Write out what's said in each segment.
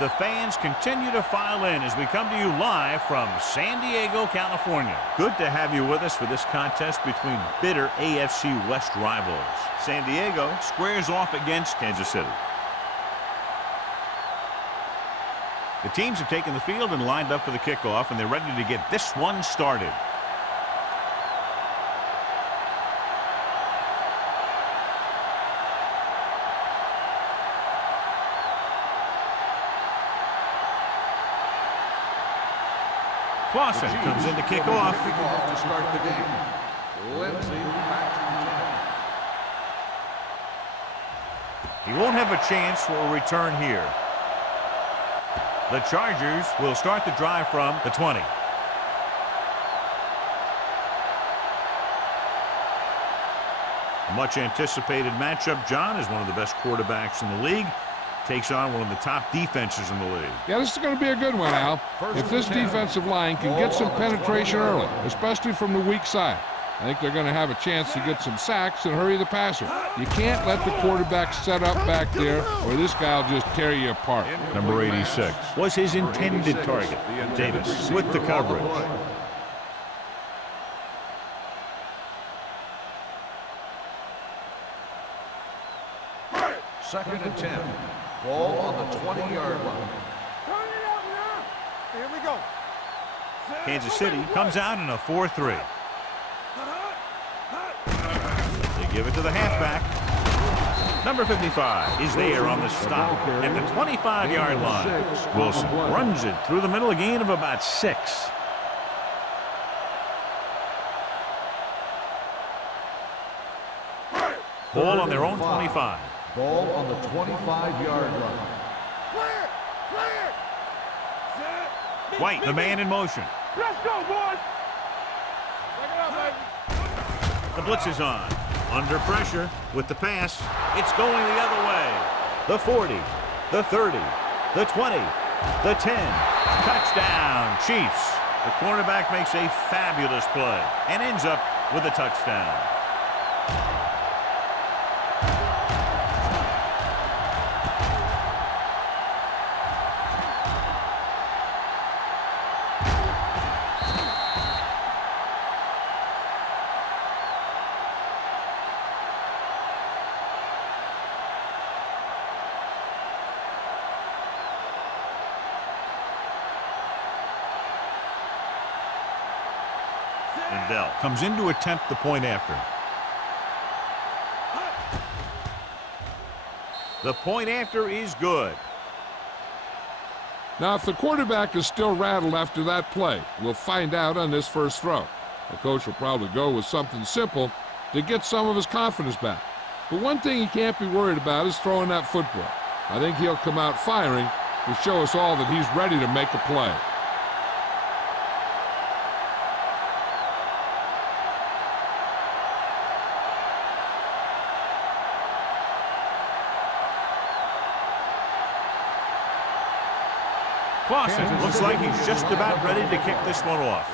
The fans continue to file in as we come to you live from San Diego, California. Good to have you with us for this contest between bitter AFC West rivals. San Diego squares off against Kansas City. The teams have taken the field and lined up for the kickoff, and they're ready to get this one started. Clausen comes in to kick off. To start the game. Lindsay back He won't have a chance for a return here. The Chargers will start the drive from the 20. A much anticipated matchup, John, is one of the best quarterbacks in the league. Takes on one of the top defenses in the league. Yeah, this is going to be a good one, Al. If this defensive line can get some penetration early, especially from the weak side, I think they're going to have a chance to get some sacks and hurry the passer. You can't let the quarterback set up back there, or this guy will just tear you apart. Number 86 was his intended target. Davis with the coverage. Second and 10. Ball on the 20-yard line. Turn it up now. Here we go. Kansas City comes out in a 4-3. They give it to the halfback. Number 55 is there on the stop at the 25-yard line. Wilson runs it through the middle, a gain of about 6. Ball on their own 25. Ball on the 25-yard line. Clear! Clear! White, the man in motion. Let's go, boys! Take it up, baby. The blitz is on. Under pressure with the pass. It's going the other way. The 40, the 30, the 20, the 10. Touchdown, Chiefs. The cornerback makes a fabulous play and ends up with a touchdown. And Dell comes in to attempt the point after. The point after is good. Now, if the quarterback is still rattled after that play, we'll find out on this first throw. The coach will probably go with something simple to get some of his confidence back. But one thing he can't be worried about is throwing that football. I think he'll come out firing to show us all that he's ready to make a play. Clausen looks like he's just about ready to kick this one off.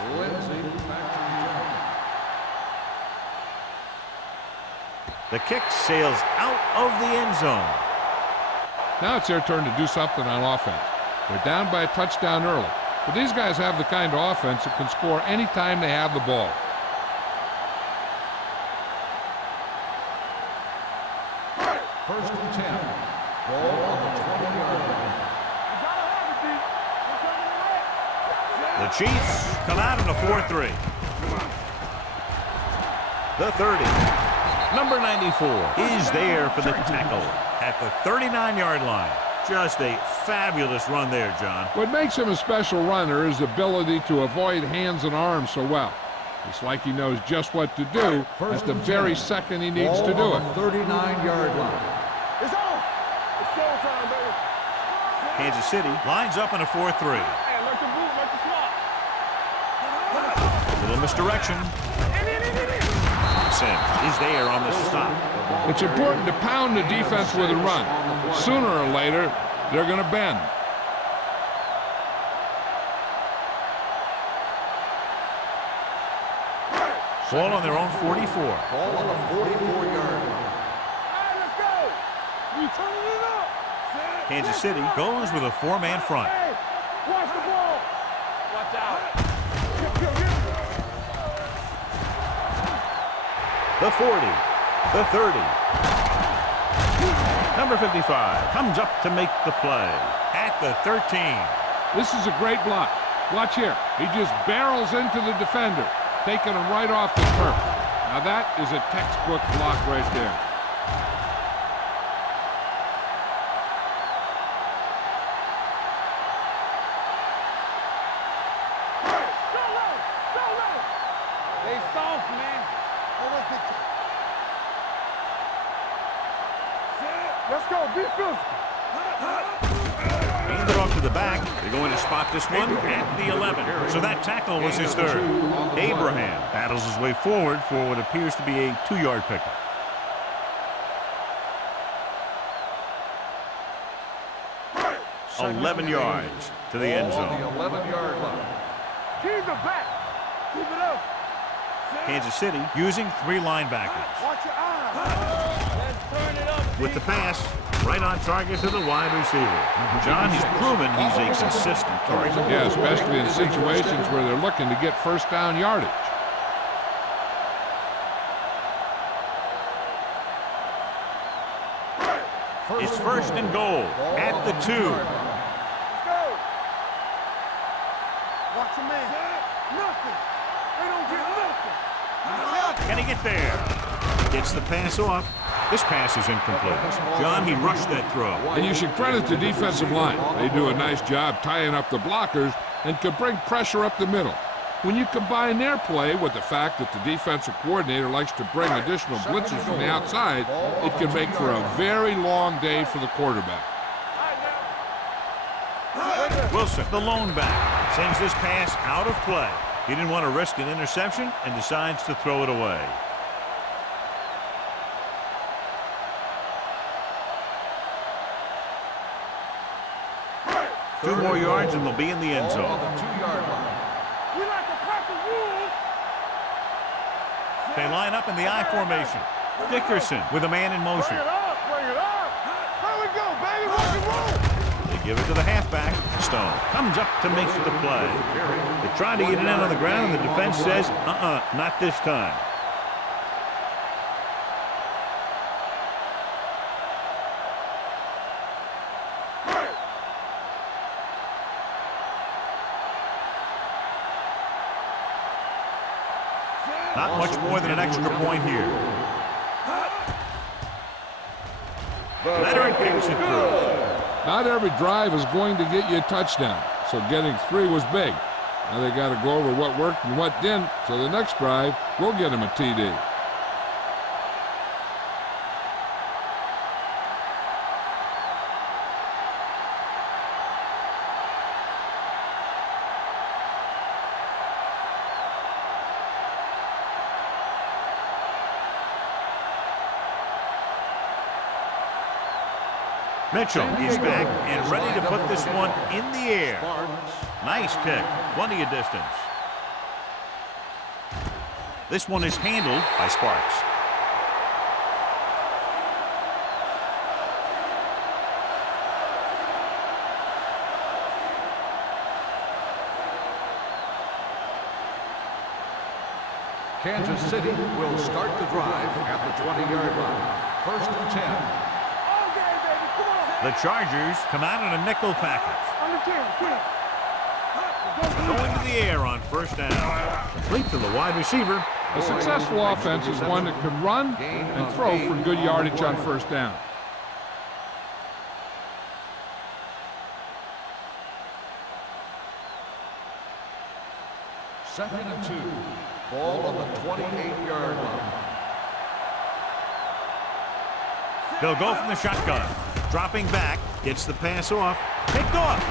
The kick sails out of the end zone. Now it's their turn to do something on offense. They're down by a touchdown early, but these guys have the kind of offense that can score anytime they have the ball. First and 10. Ball on the 20-yard line. The Chiefs come out in a 4-3. The 30. Number 94 is there for the tackle at the 39-yard line. Just a fabulous run there, John. What makes him a special runner is the ability to avoid hands and arms so well. It's like he knows just what to do at the very second he needs to do it. 39-yard line. It's on! It's showtime, baby. Kansas City lines up in a 4-3. Hey, like the boot, like the slot. A little misdirection. Sims is there on the stop. It's important to pound the defense with a run. Sooner or later, they're going to bend. Ball on their own 44. Ball on the 44-yard line. All right, let's go. We turning it up. Set. Kansas City goes with a four-man front. Hey, watch the ball. Watch out. The 40, the 30. Number 55 comes up to make the play at the 13. This is a great block. Watch here. He just barrels into the defender, taking him right off the turf. Now that is a textbook block right there. They soft, man. Let's go. Be physical. Hand it off to the back. They're going to spot this one at the 11. So that tackle was his third. Abraham battles his way forward for what appears to be a 2-yard pickup. Second 11 yards to the end Ball on zone. the 11-yard line. Keep it back. Keep it up. Kansas City using 3 linebackers. Watch your eyes. Let's turn it up. With the pass, right on target to the wide receiver. John, he's proven he's a consistent target. Yeah, especially in situations where they're looking to get first down yardage. It's first and goal at the 2. Let's go. Watch your man. Nothing. They don't get nothing. Can he get there? Gets the pass off. This pass is incomplete. John, he rushed that throw. And you should credit the defensive line. They do a nice job tying up the blockers and can bring pressure up the middle. When you combine their play with the fact that the defensive coordinator likes to bring additional blitzes from the outside, it can make for a very long day for the quarterback. Wilson, the lone back, sends this pass out of play. He didn't want to risk an interception and decides to throw it away. Two more yards and they'll be in the end Ball zone. on the 2-yard line. We like to crack the rules. They line up in the I formation. Dickerson with a man in motion. Bring it up. Bring it up. There we go, baby. Rock and roll. They give it to the halfback. Stone comes up to make the play. They try to get it in on the ground, and the defense says, not this time. Not much more than an extra point here. Leonard kicks it through. Not every drive is going to get you a touchdown, so getting 3 was big. Now they got to go over what worked and what didn't, so the next drive will get them a TD. Mitchell is back and ready to put this one in the air. Nice kick, plenty of distance. This one is handled by Sparks. Kansas City will start the drive at the 20-yard line. First and 10. Okay, baby. Come on. The Chargers come out in a nickel package. On the 10. Going to the air on first down. Complete to the wide receiver. A successful offense is one that can run and throw for good yardage on first down. Second and 2. Ball on the 28-yard line. They'll go from the shotgun. Dropping back, gets the pass off. Picked off.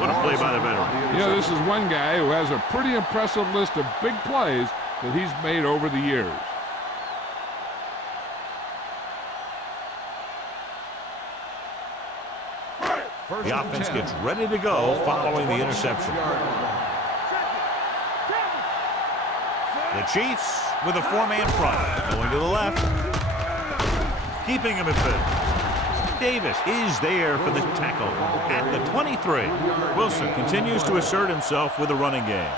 What a play by the veteran. You know, this is one guy who has a pretty impressive list of big plays that he's made over the years. The offense gets ready to go following the interception. The Chiefs with a four-man front. Going to the left. Keeping him at bay. Davis is there for the tackle at the 23. Wilson continues to assert himself with a running game.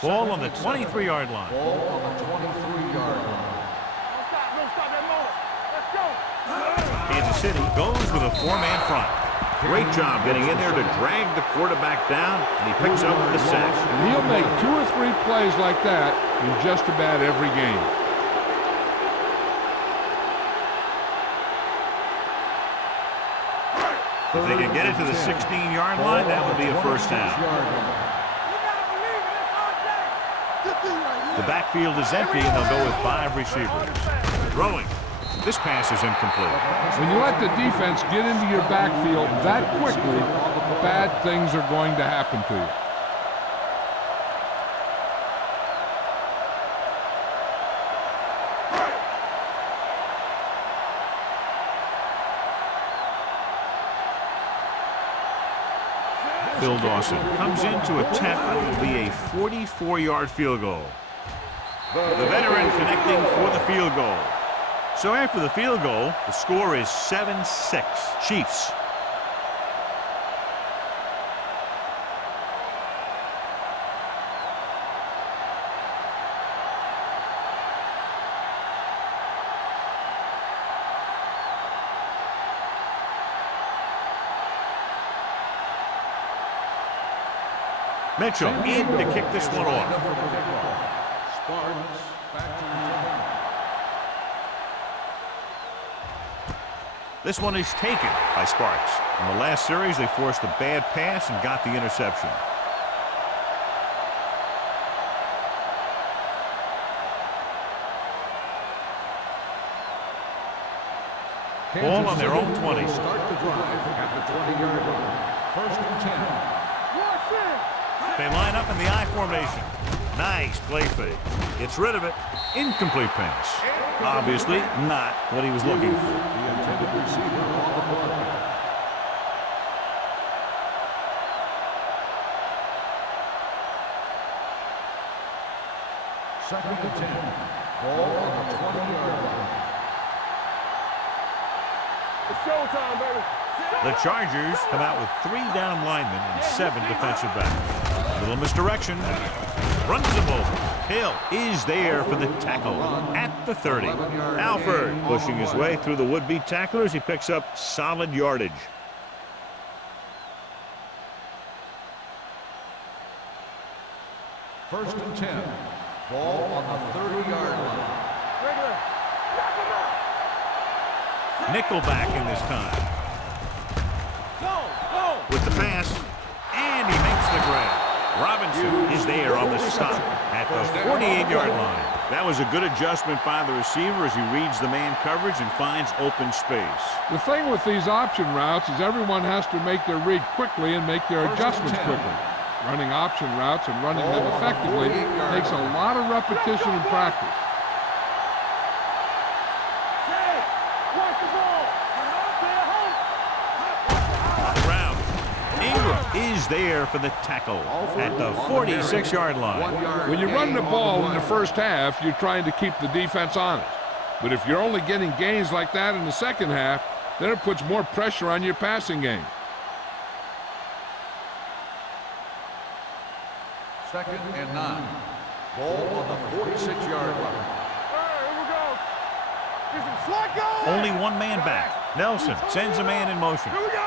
Ball on the 23-yard line. Ball on the 23-yard line. Don't stop that motor. Let's go. Kansas City goes with a four-man front. Great job getting in there to drag the quarterback down, and he picks up the sack. And he'll make 2 or 3 plays like that in just about every game. If they can get it to the 16-yard line, that would be a first down. The backfield is empty, and they'll go with 5 receivers. Throwing. This pass is incomplete. When you let the defense get into your backfield that quickly, bad things are going to happen to you. Phil Dawson comes in to attempt what will be a 44-yard field goal. The veteran connecting for the field goal. So after the field goal, the score is 7-6 Chiefs. Mitchell in to kick this one off. Sparks back to return. This one is taken by Sparks. In the last series, they forced a bad pass and got the interception. Ball on their own 20. Start the drive at the 20-yard line. 1st and 10. They line up in the I formation. Nice play fake. Gets rid of it. Incomplete pass. Obviously not what he was looking for. The intended receiver on the play. Second and 10. Ball on the 20-yard line. It's showtime, baby. The Chargers come out with 3 down linemen and 7 defensive backs. Little misdirection. Runs him over. Hill is there for the tackle at the 30. Alford pushing his way through the would-be tacklers. He picks up solid yardage. First and 10. Ball on the 30-yard line. Nickelback in this time. With the pass, and he makes the grab. Robinson is there on the stop at the 48-yard line. That was a good adjustment by the receiver as he reads the man coverage and finds open space. The thing with these option routes is everyone has to make their read quickly and make their adjustments quickly. Running option routes and running them effectively takes a lot of repetition and practice. Is there for the tackle at the 46-yard line. When you run the ball in the first half, you're trying to keep the defense honest. But if you're only getting gains like that in the second half, then it puts more pressure on your passing game. Second and 9. Ball on the 46-yard line. Only one man back. Nelson sends a man in motion. Here we go.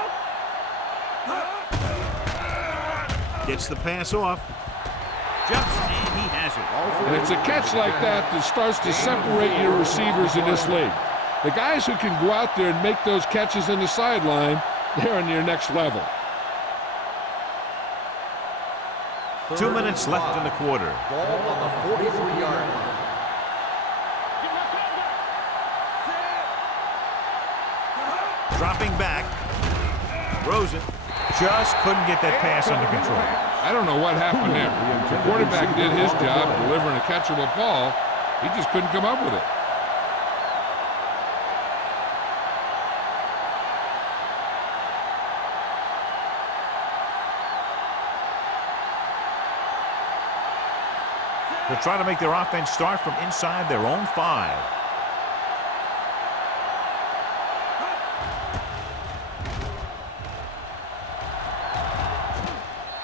Gets the pass off. Jumps, and he has it. And it's a catch like that that starts to separate your receivers in this league. The guys who can go out there and make those catches in the sideline, they're on your next level. 2 minutes left in the quarter. Ball on the 43-yard line. Dropping back. Rosen just couldn't get that pass under control. I don't know what happened there. The quarterback did his job delivering a catchable ball. He just couldn't come up with it. They'll try to make their offense start from inside their own 5.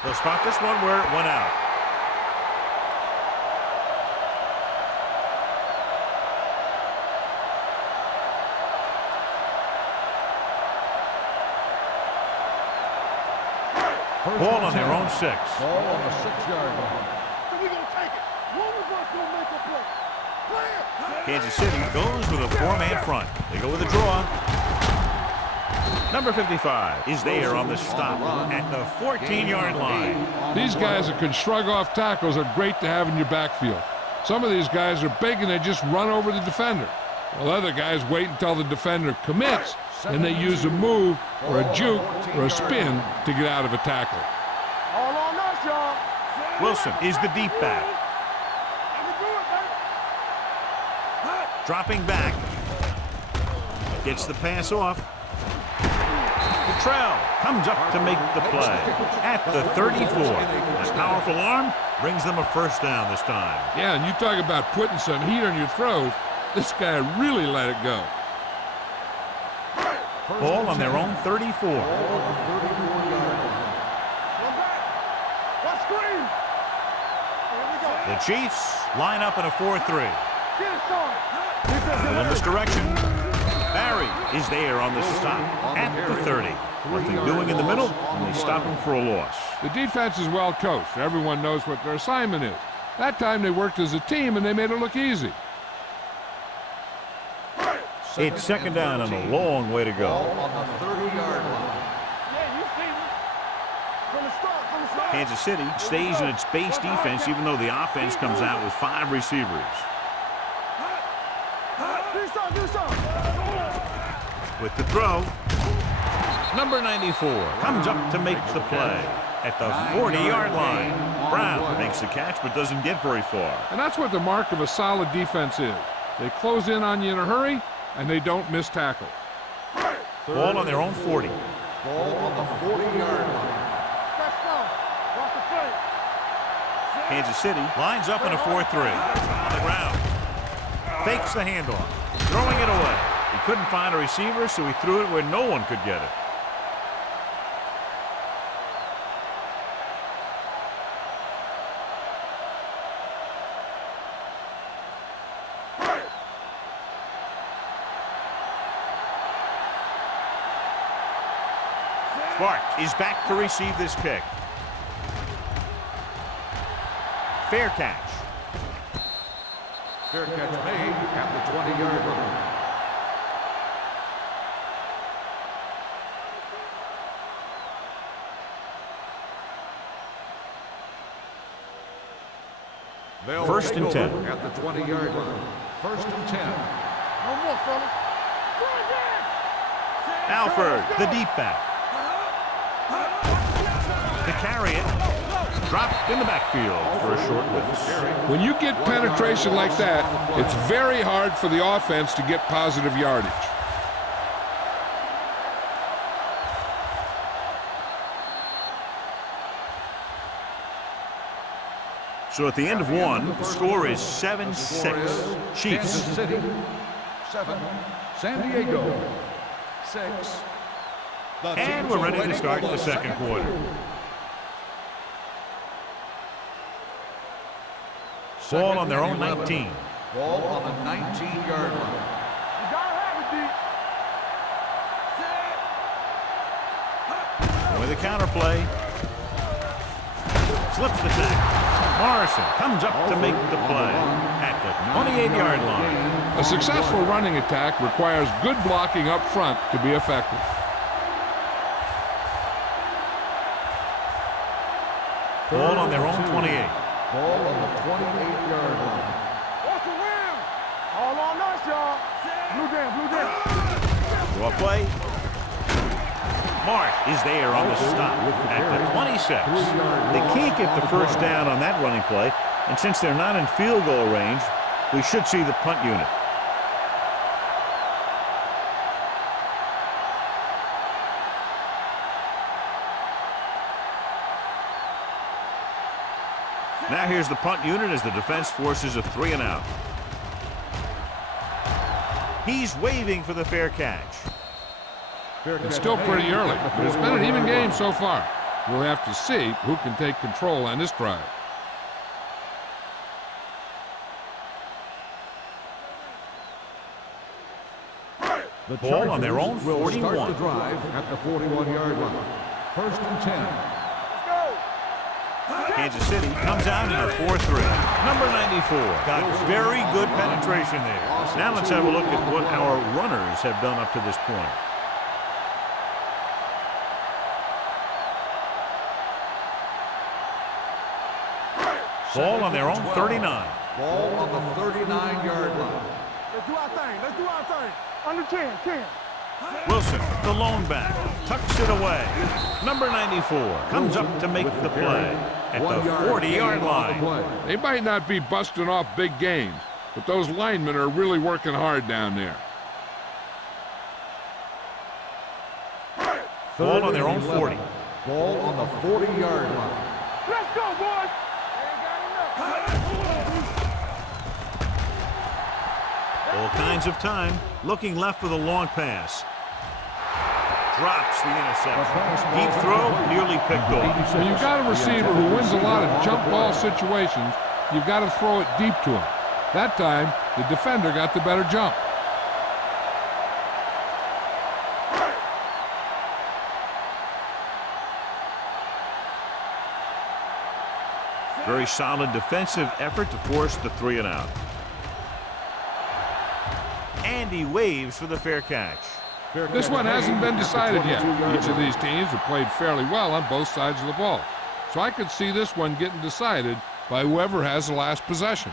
They'll spot this one where it went out. Ball on their own 6. Ball on the 6-yard line. So we gonna take it. One of us gonna make a play. Play it. Kansas City goes with a 4-man front. They go with a draw. Number 55 is there on the stop at the 14-yard line. These guys that can shrug off tackles are great to have in your backfield. Some of these guys are big and they just run over the defender, while other guys wait until the defender commits and they use a move or a juke or a spin to get out of a tackle. All on us, y'all. Wilson is the deep back. Dropping back. Gets the pass off. Cottrell comes up to make the play at the 34. A powerful arm brings them a first down this time. Yeah, and you talk about putting some heat on your throws. This guy really let it go. Ball on their own 34. The Chiefs line up in a 4-3. In this direction. Barry is there on the stop at the 30. Nothing doing in the middle, and they stop him for a loss. The defense is well coached. Everyone knows what their assignment is. That time they worked as a team and they made it look easy. It's second down and a long way to go. On the 30-yard line. Yeah, you see me. From the start. Kansas City stays in its base defense even though the offense comes out with 5 receivers. With the throw, number 94 comes up to make the play at the 40-yard line. Brown makes the catch but doesn't get very far. And that's what the mark of a solid defense is. They close in on you in a hurry, and they don't miss tackle. Ball on their own 40. Ball on the 40-yard line. Kansas City lines up in a 4-3. On the ground. Fakes the handoff. Throwing it away. He couldn't find a receiver, so he threw it where no one could get it. Sparks is back to receive this kick. Fair catch. Fair catch made at the 20-yard line. First and 10. At the 20-yard line. First and 10. No more, fellas. Alford, the deep back. To carry it. Dropped in the backfield for a short loss. When you get penetration like that, it's very hard for the offense to get positive yardage. So at the end of one, the score is 7-6. Chiefs. Kansas City 7, San Diego 6. And we're ready to start the second quarter. Ball on their own 19. Ball on the 19-yard line. You gotta have it, D. With a counter play. Slips the tackle. Morrison comes up to make the play at the 28-yard line. A successful running attack requires good blocking up front to be effective. Ball on their own 28. Ball on the 28-yard line. Watch the rim. All on us, y'all. Blue down. Draw play. Marsh is there on the stop at the 26. They can't get the first down on that running play, and since they're not in field goal range, we should see the punt unit. Now here's the punt unit as the defense forces a 3 and out. He's waving for the fair catch. It's still pretty early, but it's been an even game so far. We'll have to see who can take control on this drive. The Ball on their own will 41. start the drive at the 41-yard line. First and 10. Kansas City comes out in a 4-3. Number 94 got very good penetration there. Now let's have a look at what our runners have done up to this point. Ball on their own 39. Ball on the 39-yard line. Let's do our thing. Let's do our thing. Under 10, 10. Wilson, the lone back, tucks it away. Number 94 comes up to make the play at the 40-yard line. They might not be busting off big games, but those linemen are really working hard down there. Ball on their own 40. Ball on the 40-yard line. Let's go, boys. All kinds of time. Looking left for the long pass. Drops the interception. Deep throw, nearly picked off. When you've got a receiver who wins a lot of jump ball situations, you've got to throw it deep to him. That time, the defender got the better jump. Very solid defensive effort to force the 3 and out. And he waves for the fair catch. This one hasn't been decided yet. Each of these teams have played fairly well on both sides of the ball. So I could see this one getting decided by whoever has the last possession.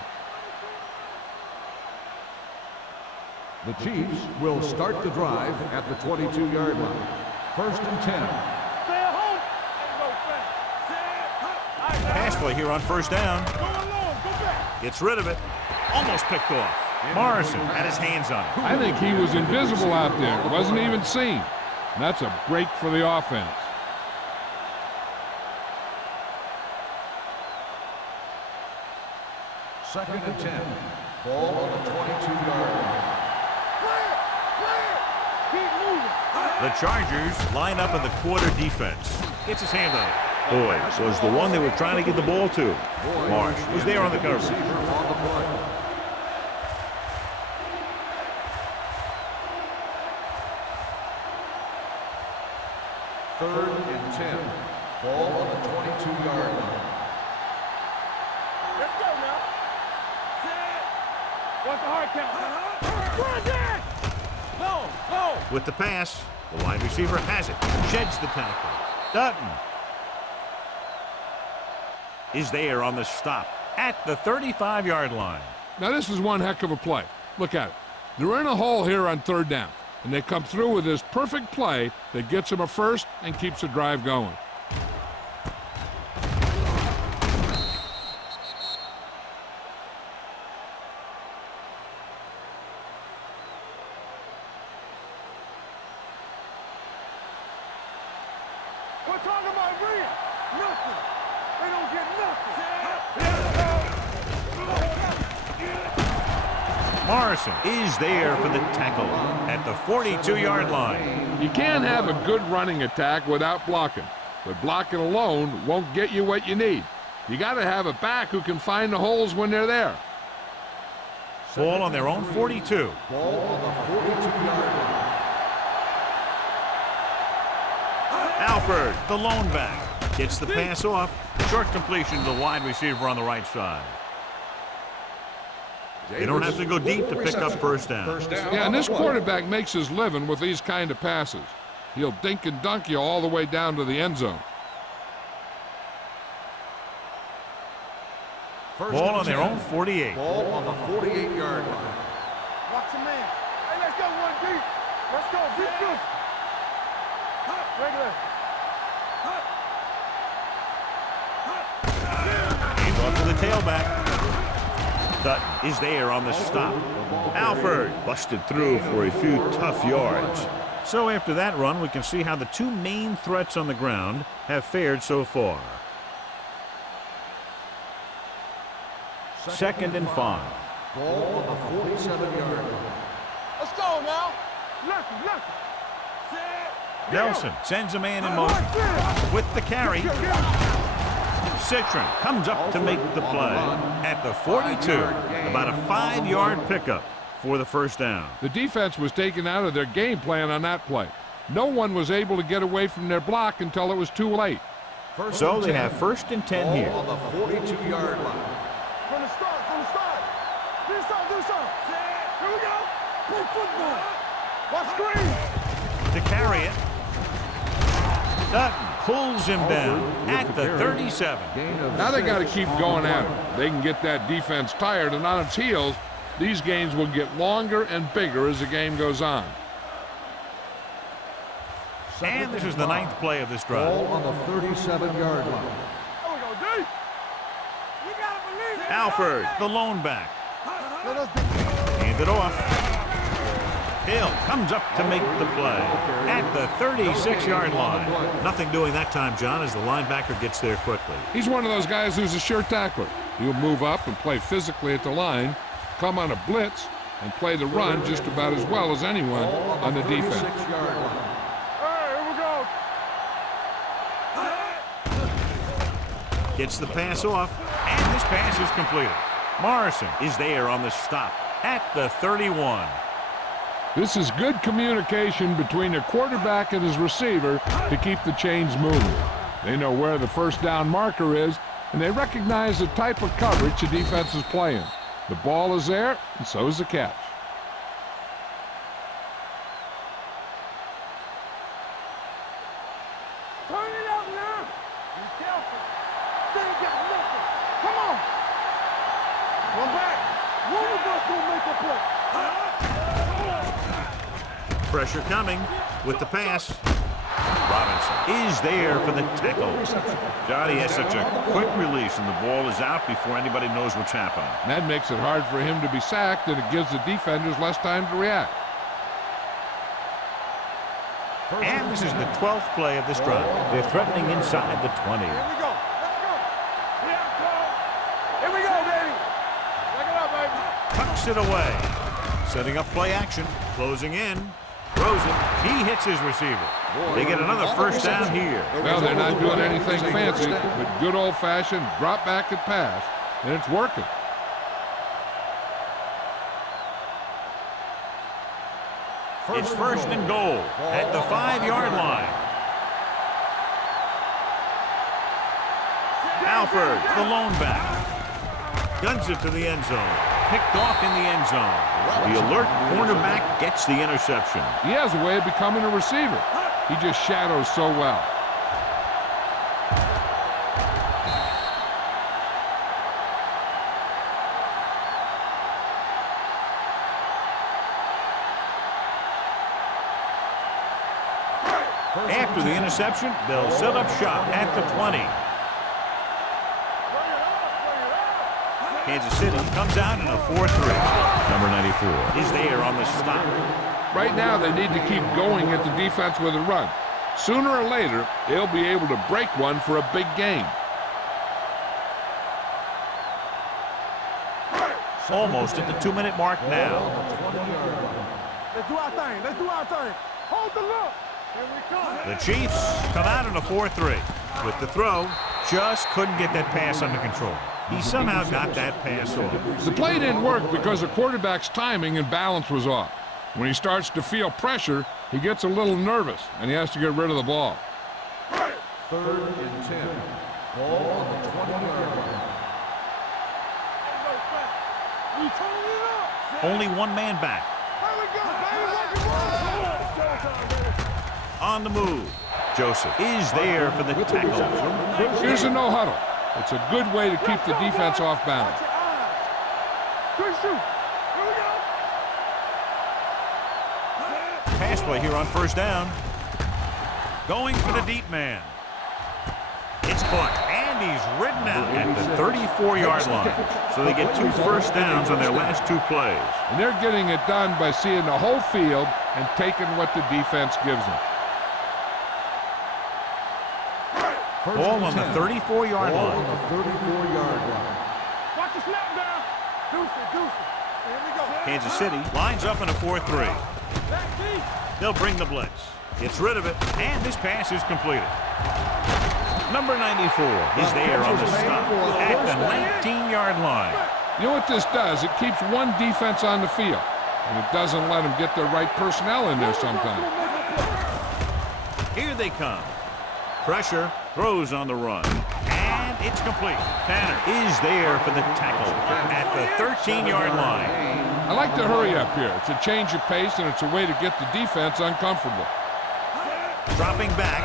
The Chiefs will start the drive at the 22-yard line. First and 10. Stay at home. Pass play here on first down. Go along. Go back. Gets rid of it. Almost picked off. Morrison had his hands on it. I think he was invisible out there. Wasn't even seen. And that's a break for the offense. Second and 10. Ball on the 22-yard line. Clear. Keep moving. The Chargers line up in the quarter defense. Gets his hand on it. Boyd was the one they were trying to get the ball to. Marsh was there on the coverage. On the play. Third and 10. Ball on the 22-yard line. Let's go now. What's the hard count? Run that. Go. With the pass, the wide receiver has it. Sheds the tackle. Dutton is there on the stop at the 35-yard line. Now this is one heck of a play. Look at it. They're in a hole here on third down, and they come through with this perfect play that gets them a first and keeps the drive going. We're talking about real. Nothing. They don't get nothing. Morrison is there for the tackle at the 42-yard line. You can't have a good running attack without blocking, but blocking alone won't get you what you need. You got to have a back who can find the holes when they're there. Ball on their own 42. Ball on the 42-yard line. Alford, the lone back, gets the pass off. Short completion to the wide receiver on the right side. They don't have to go deep to pick up first down. Yeah, and this quarterback makes his living with these kind of passes. He'll dink and dunk you all the way down to the end zone. Ball on their own 48. Ball on the 48-yard line. Watch the man. Hey, let's go one deep. Let's go. Deep good. Regular. Hand off to the tailback. Dutton is there on the stop. Alford busted through for a few tough yards. So after that run, we can see how the two main threats on the ground have fared so far. 2nd and 5. Ball on the 47-yard line. Let's go now. Left. Nelson sends a man in motion with the carry. Citron comes up to make the play at the 42. About a 5-yard pickup for the first down. The defense was taken out of their game plan on that play. No one was able to get away from their block until it was too late. So they have 1st and 10 here. On the 42-yard line. From the start. Do something. Here we go. Play football. Watch screen. To carry it. Dutton pulls him down at the 37. Now they got to keep going at it. They can get that defense tired and on its heels. These games will get longer and bigger as the game goes on. And this is the 9th play of this drive. Ball on the 37-yard line. There we go, D. We gotta believe it. Alford, the lone back. Let us be. Hand it off. Hill comes up to make the play at the 36-yard line. Nothing doing that time, John, as the linebacker gets there quickly. He's one of those guys who's a sure tackler. He'll move up and play physically at the line, come on a blitz, and play the run just about as well as anyone on the defense. Hey, here we go. Gets the pass off, and this pass is completed. Morrison is there on the stop at the 31. This is good communication between the quarterback and his receiver to keep the chains moving. They know where the first down marker is, and they recognize the type of coverage the defense is playing. The ball is there, and so is the catch. Turn it up now. Be careful. They got nothing. Come on. One back. One of us will make a play. Pressure coming with the pass. Robinson is there for the tackle. Johnny has such a quick release, and the ball is out before anybody knows what's happening. That makes it hard for him to be sacked, and it gives the defenders less time to react. And this is the 12th play of this drive. They're threatening inside the 20. Here we go. Let's go. Here we go, baby. Check it out, baby. Tucks it away. Setting up play action. Closing in. Throws it. He hits his receiver. They get another first down here. Well, they're not doing anything fancy, but good old-fashioned drop back and pass, and it's working. It's 1st and goal at the 5-yard line. Alford, the lone back, guns it to the end zone. Picked off in the end zone. The alert cornerback gets the interception. He has a way of becoming a receiver. He just shadows so well. After the interception, they'll set up shop at the 20. Kansas City comes out in a 4-3. Number 94 is there on the stop. Right now, they need to keep going at the defense with a run. Sooner or later, they'll be able to break one for a big game. Almost at the 2-minute mark now. Let's do our thing. Hold the look. Here we come. The Chiefs come out in a 4-3. With the throw, just couldn't get that pass under control. He somehow got that pass off. The play didn't work because the quarterback's timing and balance was off. When he starts to feel pressure, he gets a little nervous, and he has to get rid of the ball. 3rd and 10. Ball on the 20-yard line. We turn it up. Only one man back. Here we go, baby. On the move. Joseph is there for the tackle. Here's a no-huddle. It's a good way to keep the defense off balance. Good shoot. Here we go. Pass play here on 1st down. Going for the deep man. It's caught, and he's ridden out at the 34-yard line. So they get 2 first downs on their last 2 plays. And they're getting it done by seeing the whole field and taking what the defense gives them. Ball on the 34-yard line. On the 34-yard line. Watch the snap down. Deuce it, deuce it. Here we go. Kansas City lines up in a 4-3. Back deep. They'll bring the blitz. Gets rid of it, and this pass is completed. Number 94 is there on the stop at the 19-yard line. You know what this does? It keeps one defense on the field, and it doesn't let them get the right personnel in there sometimes. Here they come. Pressure, throws on the run, and it's complete. Tanner is there for the tackle at the 13-yard line. I like to hurry up here. It's a change of pace, and it's a way to get the defense uncomfortable. Dropping back,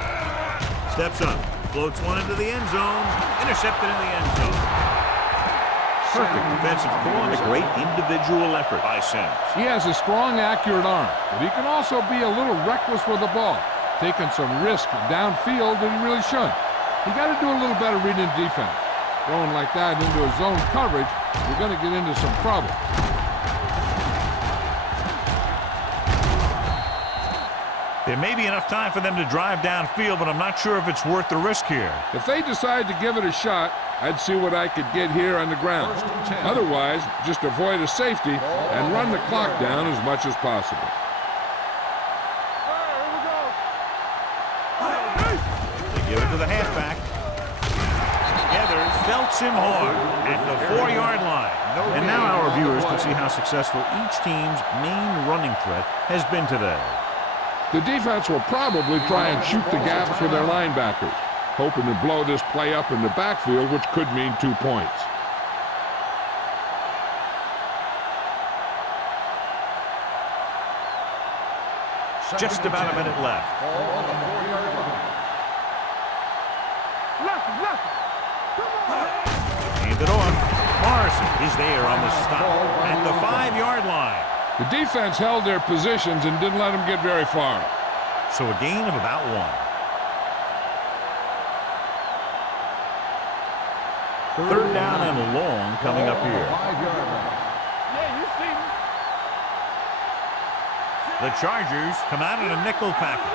steps up, floats one into the end zone, intercepted in the end zone. Perfect defensive call and a great individual effort by Sims. He has a strong, accurate arm, but he can also be a little reckless with the ball, taking some risk downfield that he really shouldn't. You got to do a little better reading defense. Throwing like that into a zone coverage, you're going to get into some trouble. There may be enough time for them to drive downfield, but I'm not sure if it's worth the risk here. If they decide to give it a shot, I'd see what I could get here on the ground. Otherwise, just avoid a safety and run the clock down as much as possible. They give it to the halfback. Heathers belts him hard at the 4-yard line. And now our viewers can see how successful each team's main running threat has been today. The defense will probably try and shoot the gaps with their linebackers, hoping to blow this play up in the backfield, which could mean 2 points. Just about a minute left. Ball on the 4-yard line. Left. Come on. Hand it off. Morrison is there on the stop at the 5-yard line. The defense held their positions and didn't let them get very far. So a gain of about 1. Third down and long coming up here. 5-yard line. Yeah, you see me. The Chargers come out in a nickel package.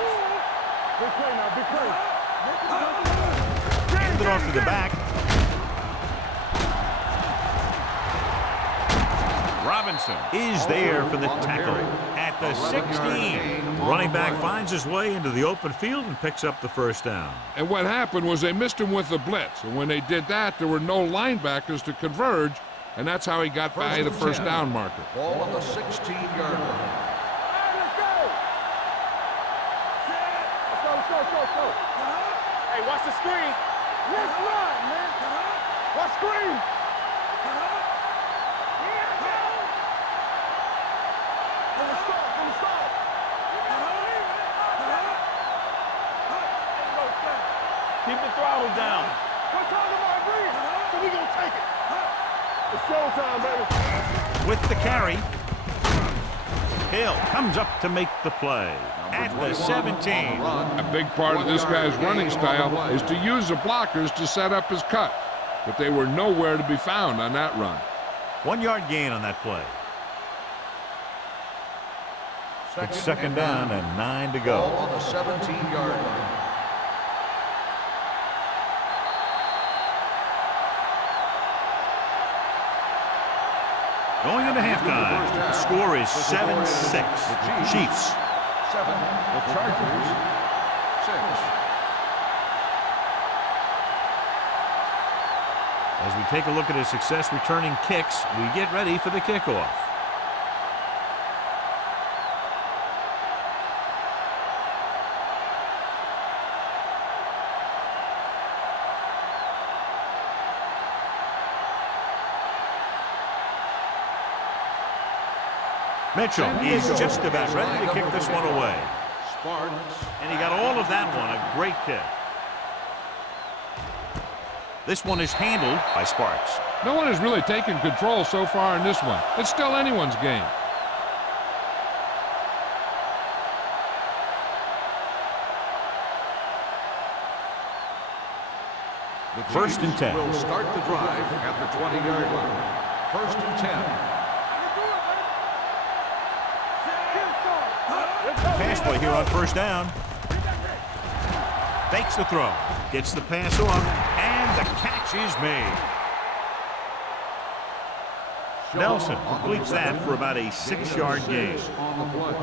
Big play now, big play. Hand it off to the back. Robinson is there for the tackle at the 16. Running back finds his way into the open field and picks up the first down. And what happened was they missed him with the blitz. And when they did that, there were no linebackers to converge, and that's how he got by the first down marker. Ball on the 16-yard line. Let's go. Hey, watch the screen. Let's run, man. Watch screen. From the start. Keep the throttle down. We're talking about breathing, so we gonna take it. It's showtime, baby. With the carry, Hill comes up to make the play at the 17. A big part of this guy's running style is to use the blockers to set up his cut, but they were nowhere to be found on that run. 1-yard gain on that play. It's second down and 9 to Ball go. on the 17-yard line. Going into halftime, the score is 7-6. Chiefs. 7. The Chargers. 6. As we take a look at his success returning kicks, we get ready for the kickoff. Mitchell is just about ready to kick this one away. And he got all of that one, a great kick. This one is handled by Sparks. No one has really taken control so far in this one. It's still anyone's game. The First and 10. will start the drive at the 20-yard line. First and 10. Pass play here on first down. Fakes the throw. Gets the pass off. And the catch is made. Nelson completes that for about a 6-yard gain. On the play.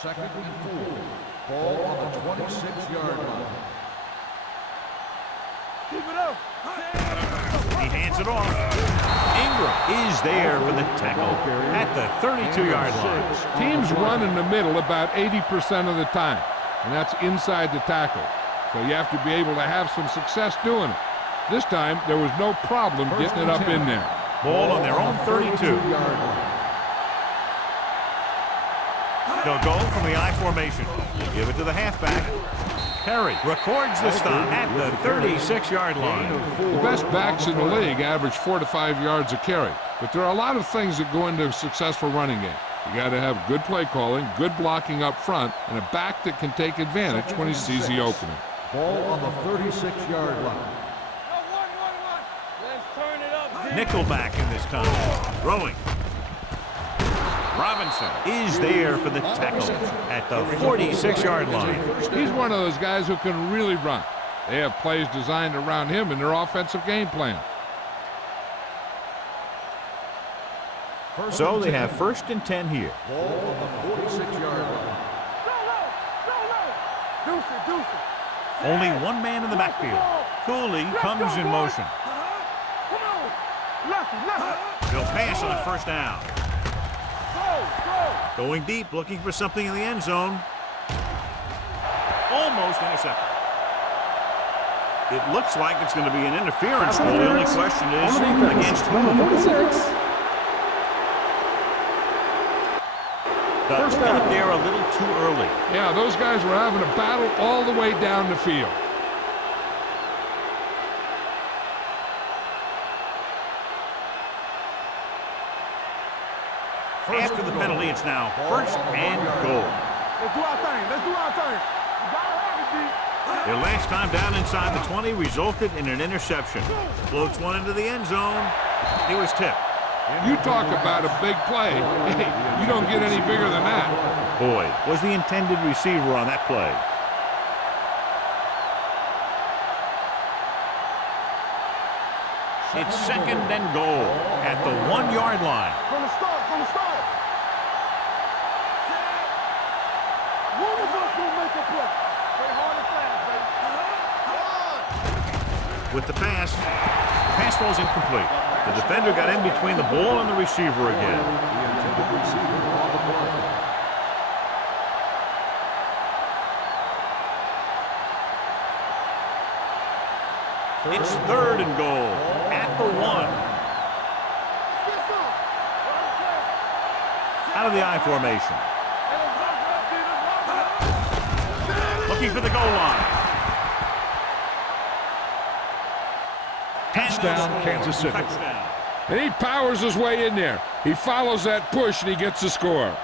Second and 4. Ball on the 26-yard line. Keep it up. He hands it off. Ingram is there for the tackle at the 32-yard line. Teams run in the middle about 80% of the time, and that's inside the tackle. So you have to be able to have some success doing it. This time, there was no problem getting it up in there. Ball on their own 32. They'll go from the I formation. Give it to the halfback. Perry records the stop at the 36-yard line. The best backs in the league average 4 to 5 yards a carry, but there are a lot of things that go into a successful running game. You got to have good play calling, good blocking up front, and a back that can take advantage when he sees the opening. Ball on the 36-yard line. Let's turn it up. Nickelback in this time. Throwing. Robinson is there for the tackle at the 46-yard line. He's one of those guys who can really run. They have plays designed around him in their offensive game plan. So they have 1st and 10 here. Ball on the 46-yard line. Deuce it. Only one man in the backfield. Cooley comes in motion. Come on. Left. They'll pass on 1st down. Go. Going deep, looking for something in the end zone. Almost intercepted. It looks like it's going to be an interference. Well, the only question is against whom? Got there a little too early. Yeah, those guys were having a battle all the way down the field. After the penalty, it's now 1st and goal. Let's do our thing. You gotta have it, D. Their last time down inside the 20 resulted in an interception. Floats one into the end zone. It was tipped. You talk about a big play. Hey, you don't get any bigger than that. Boyd was the intended receiver on that play. It's 2nd and goal at the 1-yard line. From the start. One of us will make a play. Play hard and fast, baby. With the pass falls incomplete. The defender got in between the ball and the receiver again. The intended receiver on the play. It's 3rd and goal at the 1. Out of the I formation. Looking for the goal line. Touchdown, Kansas City. Touchdown. And he powers his way in there. He follows that push and he gets the score.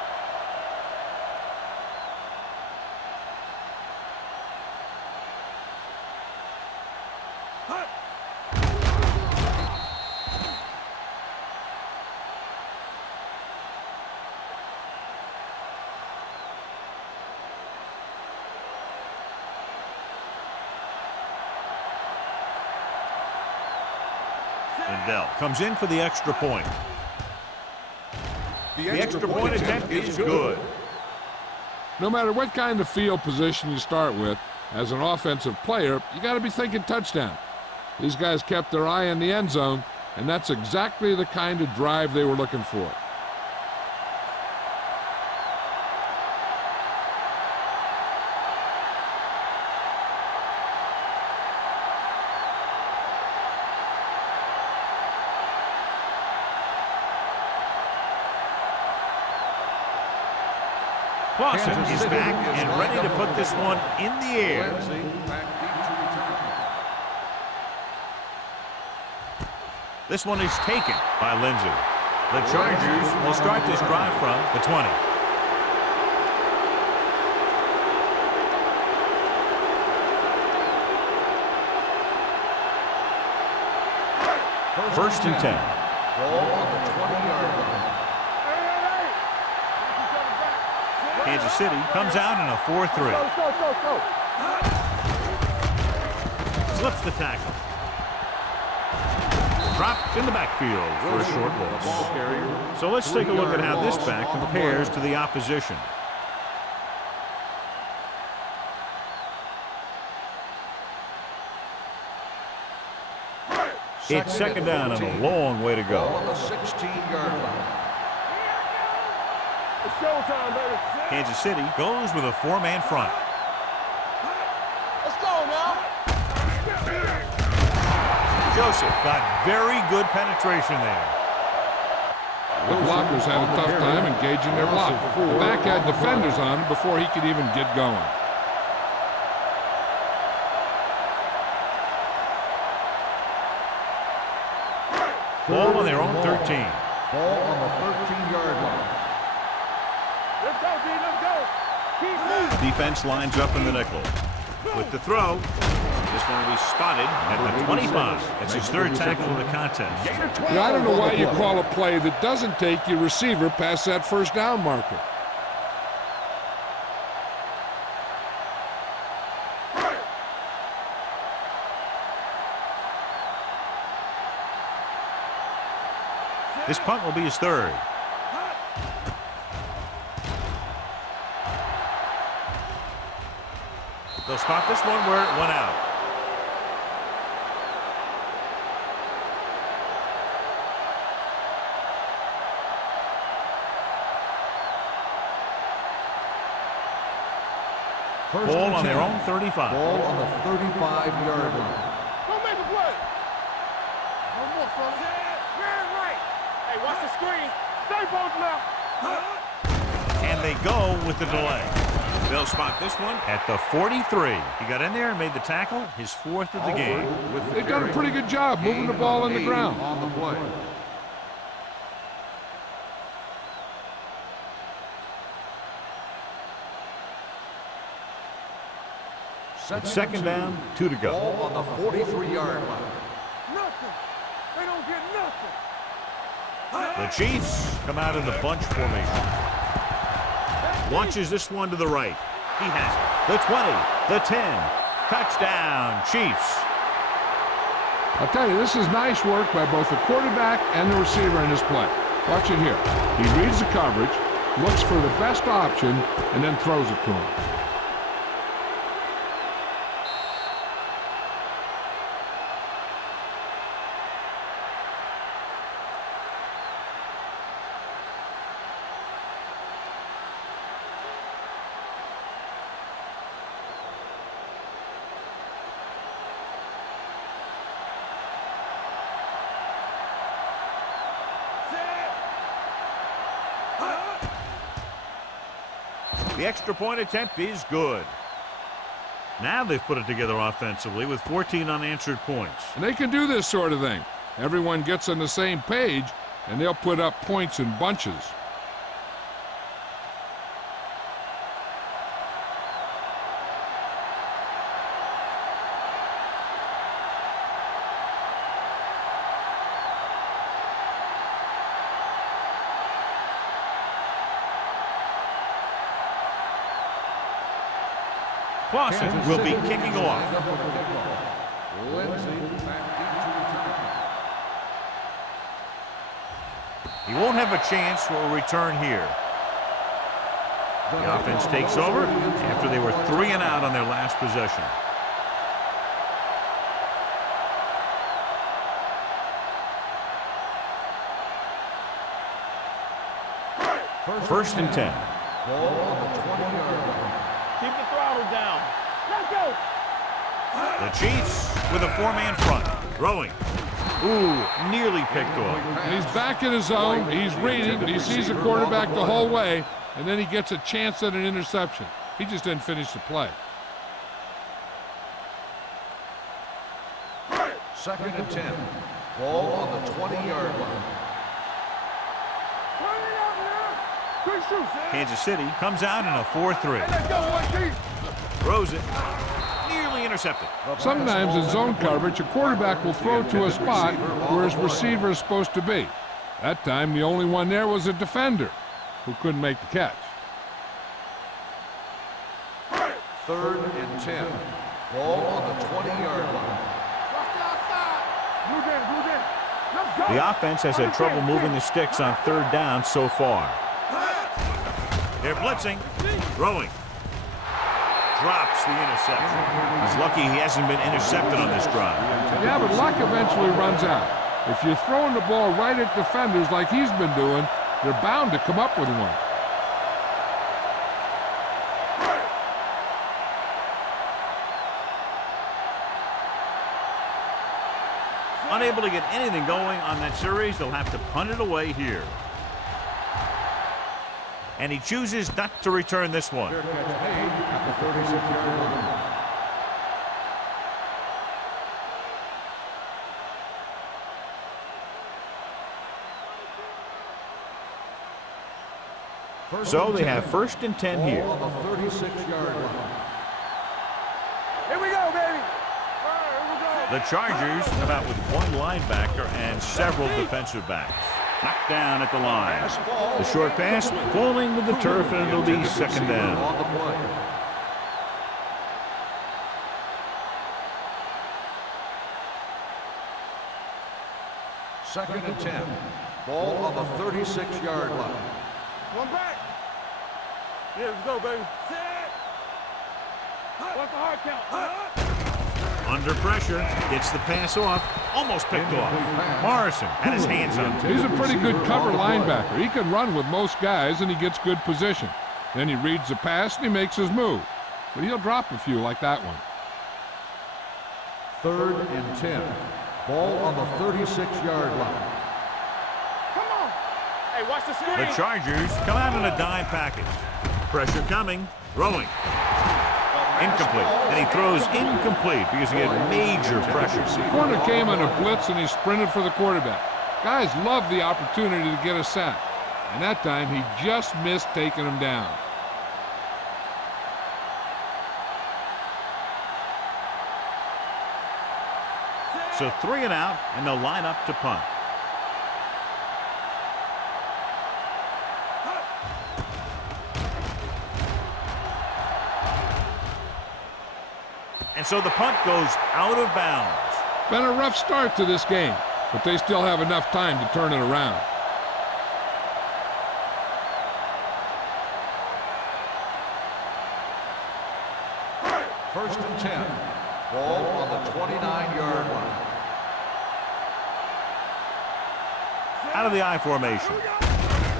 Lindell comes in for the extra point. The extra point attempt is good. No matter what kind of field position you start with, as an offensive player, you got to be thinking touchdown. These guys kept their eye on the end zone, and that's exactly the kind of drive they were looking for. Clausen is back and ready to put this one in the air. This one is taken by Lindsey. The Chargers will start this drive from the 20. First and 10. Ball on the 20-yard line. Kansas City comes out in a 4-3. Go. Slips the tackle. Dropped in the backfield for a short loss. So let's take a look at how this back compares to the opposition. It's second down and a long way to go. On the 16-yard line. It's showtime, baby. Kansas City goes with a four-man front. Let's go now. Joseph got very good penetration there. The blockers had a tough time engaging their block. The back had defenders on him before he could even get going. Ball on their own 13. Ball on the 13-yard line. Let's go, D. Let's go. Keep moving. Defense lines up in the nickel. With the throw, this one will be spotted at the 25. That's his third tackle of the contest. Now, I don't know why you call a play that doesn't take your receiver past that first down marker. This punt will be his third. They'll spot this one where it went out. Ball on their own 35. Ball on the 35-yard line. Don't make a play. One more, fellas. Man right. Hey, watch the screen. Stay both left. And they go with the delay. They'll spot this one at the 43. He got in there and made the tackle, his fourth of the game. They've done a pretty good job moving the ball on the ground. On the play. It's second down, 2 to go. Ball on the 43-yard line. Nothing. They don't get nothing. The Chiefs come out in the bunch formation. Launches this one to the right. He has it. The 20, the 10. Touchdown, Chiefs. I'll tell you, this is nice work by both the quarterback and the receiver in this play. Watch it here. He reads the coverage, looks for the best option, and then throws it to him. The extra point attempt is good. Now they've put it together offensively with 14 unanswered points. And they can do this sort of thing. Everyone gets on the same page, and they'll put up points in bunches. Clausen will be kicking off. He won't have a chance for a return here. The offense takes over after they were 3 and out on their last possession. First and 10. Ball on the 20-yard line. Keep the throttle down. Let's go. The Chiefs with a 4-man front. Throwing. Ooh, nearly picked off. And he's back in his zone. He's reading. He sees the quarterback the whole way, and then he gets a chance at an interception. He just didn't finish the play. Second and 10. Ball on the 20-yard line. Turn it up now. Quick shoot. Kansas City comes out in a 4-3. Let's go, one, Throws it. Nearly intercepted. Sometimes in zone coverage, a quarterback will throw to a spot where his receiver is supposed to be. That time, the only one there was a defender who couldn't make the catch. 3rd and 10. Ball on the 20-yard line. Move in, move in. Let's go. The offense has had trouble moving the sticks on 3rd down so far. They're blitzing, throwing. Drops the interception. He's lucky he hasn't been intercepted on this drive. Yeah, but luck eventually runs out. If you're throwing the ball right at defenders like he's been doing, they're bound to come up with one. Unable to get anything going on that series, they'll have to punt it away here. And he chooses not to return this one. Fair catch made at the 36-yard line. So they have 1st and 10 here. Ball on the 36-yard line. Here we go, baby. All right, here we go. The Chargers come out with one linebacker and several defensive backs. Knocked down at the line. The short pass falling to the turf, and it'll be 2nd down. On the play. Second and 10. Ball on the 36-yard line. One back. Yeah, let's go, baby. Set. What's the hard count? Under pressure, gets the pass off, almost picked off. Morrison had his hands on it. He's a pretty good cover linebacker. He can run with most guys, and he gets good position. Then he reads the pass, and he makes his move. But he'll drop a few like that one. 3rd and 10. Ball on the 36-yard line. Come on. Hey, watch the screen. The Chargers come out in a dime package. Pressure coming, throwing. Incomplete. And he throws incomplete because he had major pressure. The corner came on a blitz, and he sprinted for the quarterback. Guys love the opportunity to get a sack. And that time, he just missed taking him down. So 3 and out, and they'll line up to punt. And so the punt goes out of bounds. Been a rough start to this game, but they still have enough time to turn it around. First and 10. Ball on the 29-yard line. Out of the I formation.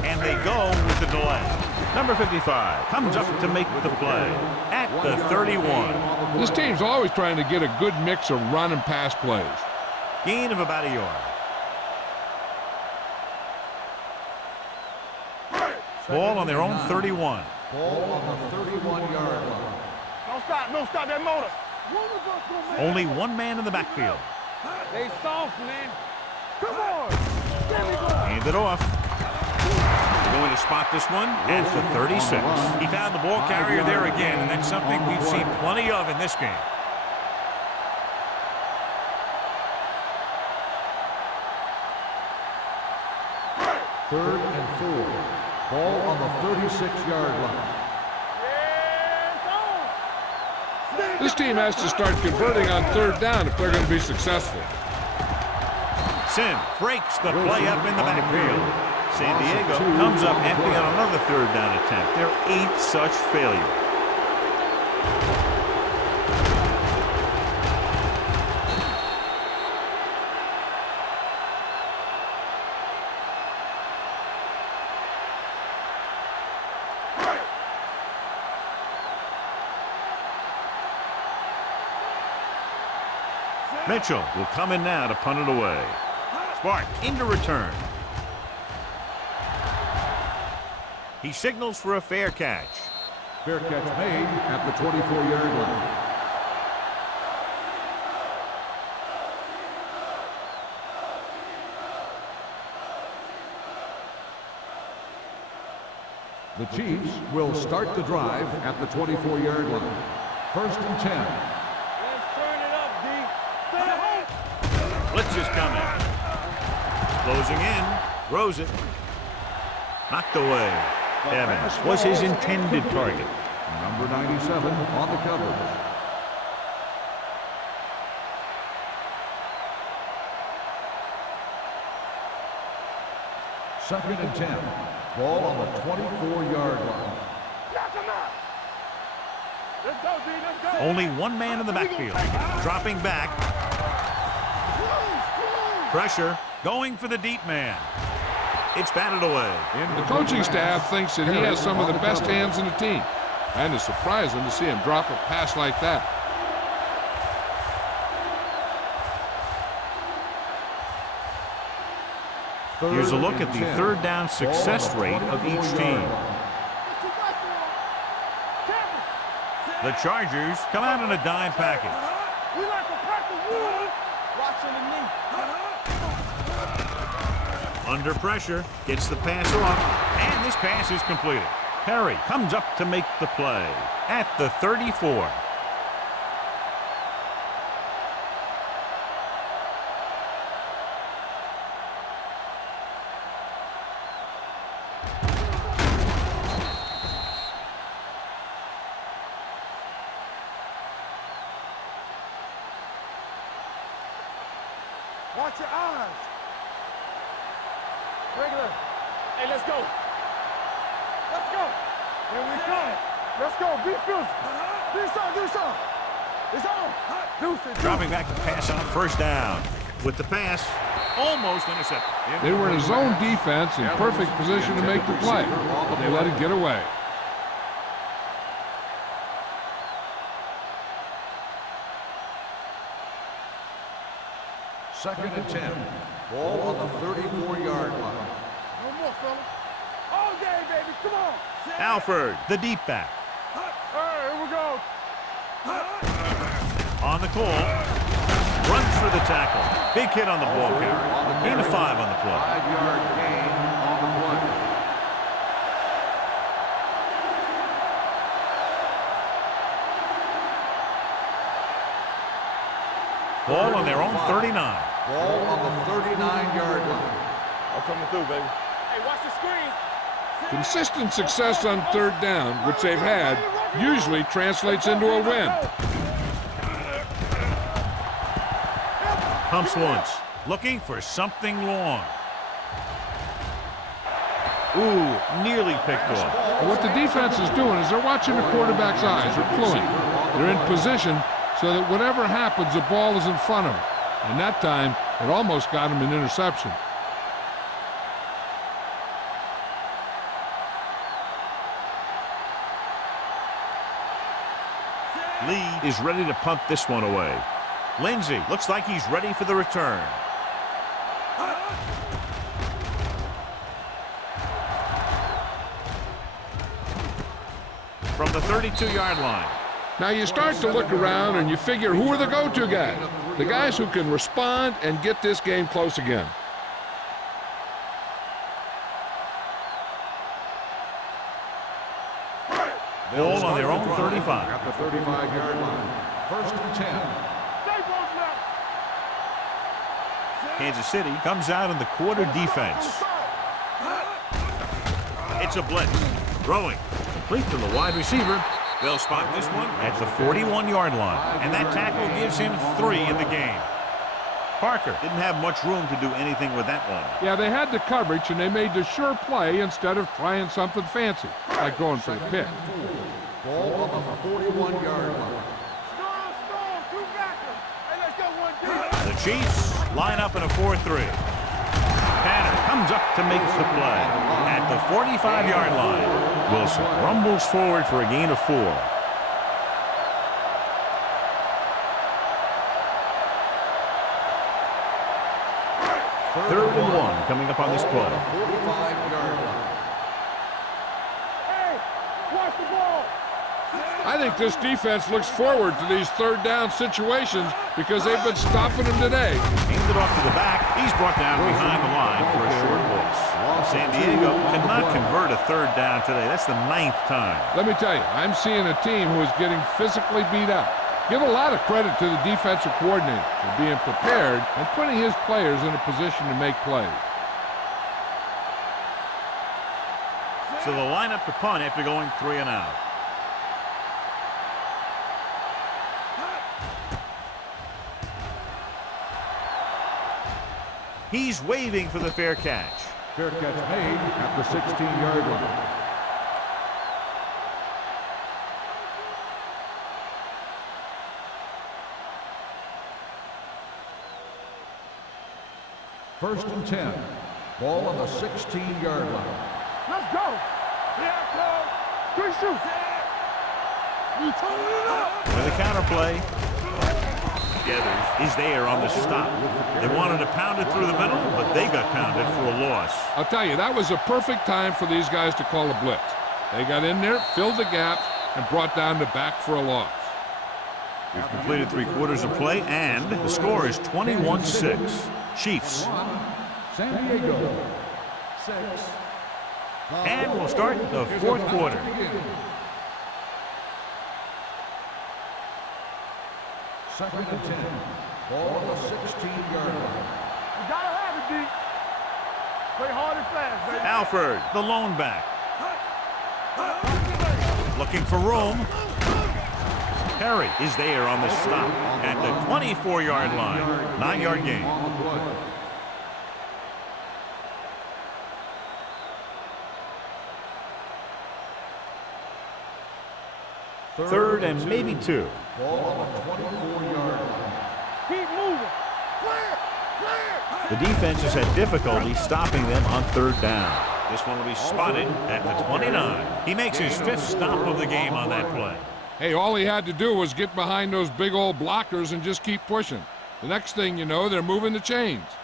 And they go with the delay. Number 55 comes up to make the play at the 31. This team's always trying to get a good mix of run and pass plays. Gain of about a yard. Ball on their own 31. Ball on the 31-yard line. Don't stop that motor. Only one man in the backfield. They soft, man. Come on. There we go. Hand it off. They're going to spot this one at the 36. He found the ball carrier there again, and that's something we've seen plenty of in this game. Third and 4. Ball on the 36-yard line. This team has to start converting on 3rd down if they're going to be successful. Sim breaks the play up in the backfield. San Diego comes up empty on another 3rd down attempt. Their 8th such failure. Mitchell will come in now to punt it away. Spark into return. He signals for a fair catch. Fair catch made at the 24-yard line. The Chiefs will start the drive at the 24-yard line. 1st and 10. Let's turn it up, D. Blitz is coming. Closing in. Throws it. Knocked away. Evans was his intended target. Number 97 on the coverage. Second and 10. Ball on the 24-yard line. Knock him out. Let's go, D. Let's go. Only one man in the backfield. Dropping back. Pressure. Going for the deep man. It's batted away. The coaching staff thinks that he has some of the best hands in the team. And it's surprising to see him drop a pass like that. Here's a look at the third down success rate of each team. The Chargers come out in a dime package. We like to practice rules. Watching the knee. Under pressure, gets the pass off, and this pass is completed. Perry comes up to make the play at the 34. Watch your eyes. Regular. Hey, let's go. Let's go. Here we come. Let's go. Be fierce. Do something. It's on. Deuce. Dropping back to pass on first down. With the pass, almost intercepted. They were in a zone defense in perfect position to make the play, but they let it get away. Second and 10. Ball on the 34-yard line. No more, fella. All day, baby. Come on. Alford, the deep back. All right, here we go. On the call. Runs for the tackle. Big hit on the ball carrier. Gain of 5 on the play. 5-yard gain on the play. Ball on their own 39. Ball on the 39-yard line. I'm coming through, baby. Hey, watch the screen. Consistent success on third down, which they've had, usually translates into a win. Pumps once. Looking for something long. Ooh, nearly picked off. What the defense is doing is they're watching the quarterback's eyes. They're cluing. They're in position so that whatever happens, the ball is in front of them. And that time, it almost got him an interception. Lee is ready to punt this one away. Lindsey looks like he's ready for the return. From the 32-yard line. Now you start to look around and you figure, who are the go-to guys? The guys who can respond and get this game close again. Ball on their own 35. At the 35-yard line. First and 10. Kansas City comes out in the quarter defense. It's a blitz. Throwing. Complete to the wide receiver. They'll spot this one at the 41-yard line. And that tackle gives him 3 in the game. Parker didn't have much room to do anything with that one. Yeah, they had the coverage, and they made the sure play instead of trying something fancy, like going for the pick. Ball on the 41-yard line. The Chiefs line up in a 4-3. Tanner comes up to make the play at the 45-yard line. Wilson rumbles forward for a gain of 4. Third and 1 coming up on this play. 45-yard line. Hey, watch the ball. I think this defense looks forward to these third down situations because they've been stopping them today. Handed off to the back. He's brought down behind the line for a short loss. San Diego cannot convert a third down today. That's the 9th time. Let me tell you, I'm seeing a team who is getting physically beat up. Give a lot of credit to the defensive coordinator for being prepared and putting his players in a position to make plays. So they'll line up to punt after going 3 and out. He's waving for the fair catch. Fair catch made at the 16-yard line. First and 10. Ball on the 16-yard line. Let's go. Yeah, go. 3 shoots. You turn it up. With a counterplay. Gathers is there on the stop. They wanted to pound it through the middle, but they got pounded for a loss. I'll tell you, that was a perfect time for these guys to call a blitz. They got in there, filled the gap, and brought down the back for a loss. We've completed 3/4 of play, and the score is 21-6. Chiefs. San Diego. 6. And we'll start the 4th quarter. Second and 10. Ball on the 16-yard line. You gotta have it, D. Play hard and fast, baby. Alford, the lone back. Looking for room. Perry is there on the stop at the 24-yard line. 9-yard gain. Third and maybe 2. Ball on the 24-yard line. Keep moving. Clear. Clear. The defense has had difficulty stopping them on 3rd down. This one will be spotted at the 29. He makes his 5th stop of the game on that play. Hey, all he had to do was get behind those big old blockers and just keep pushing. The next thing you know, they're moving the chains.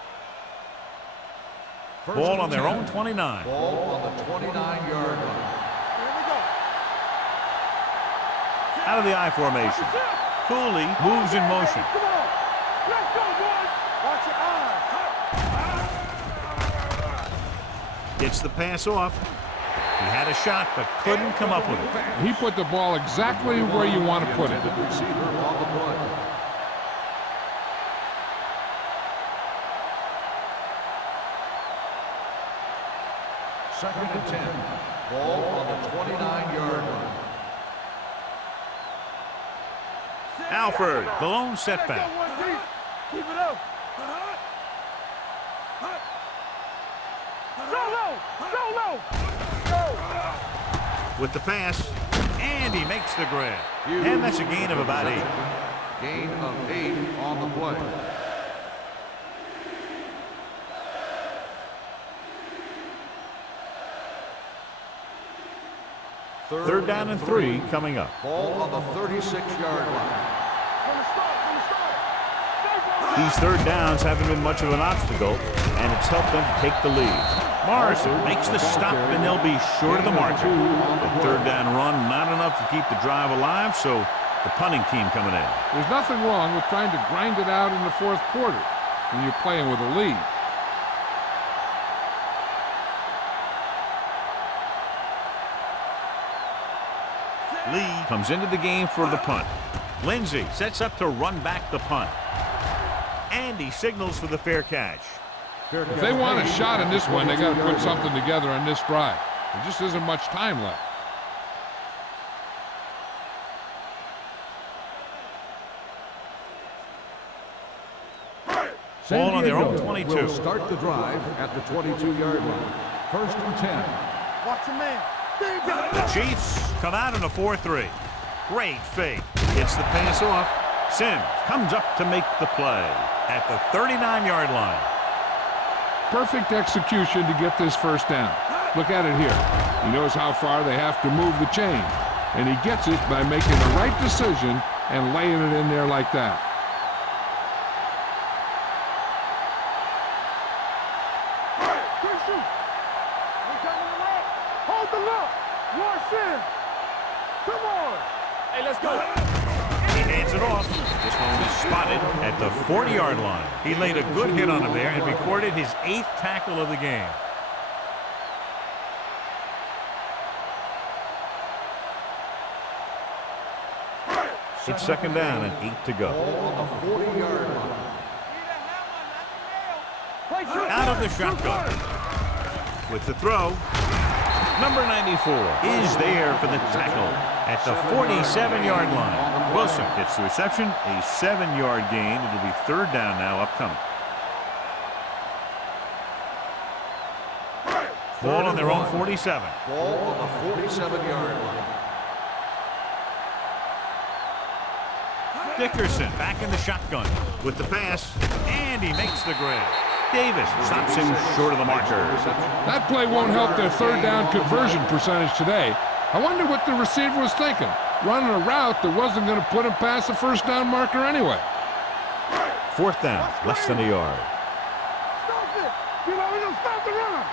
Ball on their own 29. Ball on the 29-yard line. Out of the I formation. Cooley moves in motion. Come on. Let's go, boys. Watch your eyes. Gets the pass off. He had a shot, but couldn't come up with it. He put the ball exactly where you want to put it. Receiver on the play. Second and 10. Ball on the 29-yard line. Alford, the lone setback. Keep it up. Go. With the pass, and he makes the grab. And that's a gain of about 8. Gain of 8 on the play. Third down and 3 coming up. Ball on the 36-yard line. These 3rd downs haven't been much of an obstacle, and it's helped them to take the lead. Morrison makes the stop, and they'll be short of the mark. The 3rd down run, not enough to keep the drive alive, so the punting team coming in. There's nothing wrong with trying to grind it out in the 4th quarter when you're playing with a lead. Lee comes into the game for the punt. Lindsey sets up to run back the punt. And he signals for the fair catch. If they want a shot in this one, they got to put something together on this drive. There just isn't much time left. Ball on their own 22. Will start the drive at the 22-yard line. First and 10. Watch your man. The Chiefs come out in a 4-3. Great fake. Gets the pass off. Sims comes up to make the play at the 39-yard line. Perfect execution to get this first down. Look at it here. He knows how far they have to move the chain, and he gets it by making the right decision and laying it in there like that. Hold the look. Watch in. Come on. Hey, let's go. He hands it off. This one will be spotted at the 40-yard line. He laid a good hit on him there and recorded his 8th tackle of the game. It's 2nd down and 8 to go. On the 40-yard line. Out of the shotgun. With the throw, number 94 is there for the tackle at the 47-yard line. Wilson gets the reception, a 7-yard gain. It'll be 3rd down now upcoming. Ball on their own 47. Ball on the 47-yard line. Dickerson back in the shotgun with the pass, and he makes the grab. Davis stops him short of the marker. That play won't help their third down conversion percentage today. I wonder what the receiver was thinking, running a route that wasn't going to put him past the first down marker anyway. Fourth down, less than a yard. Stop it! You know, we're going to stop the run!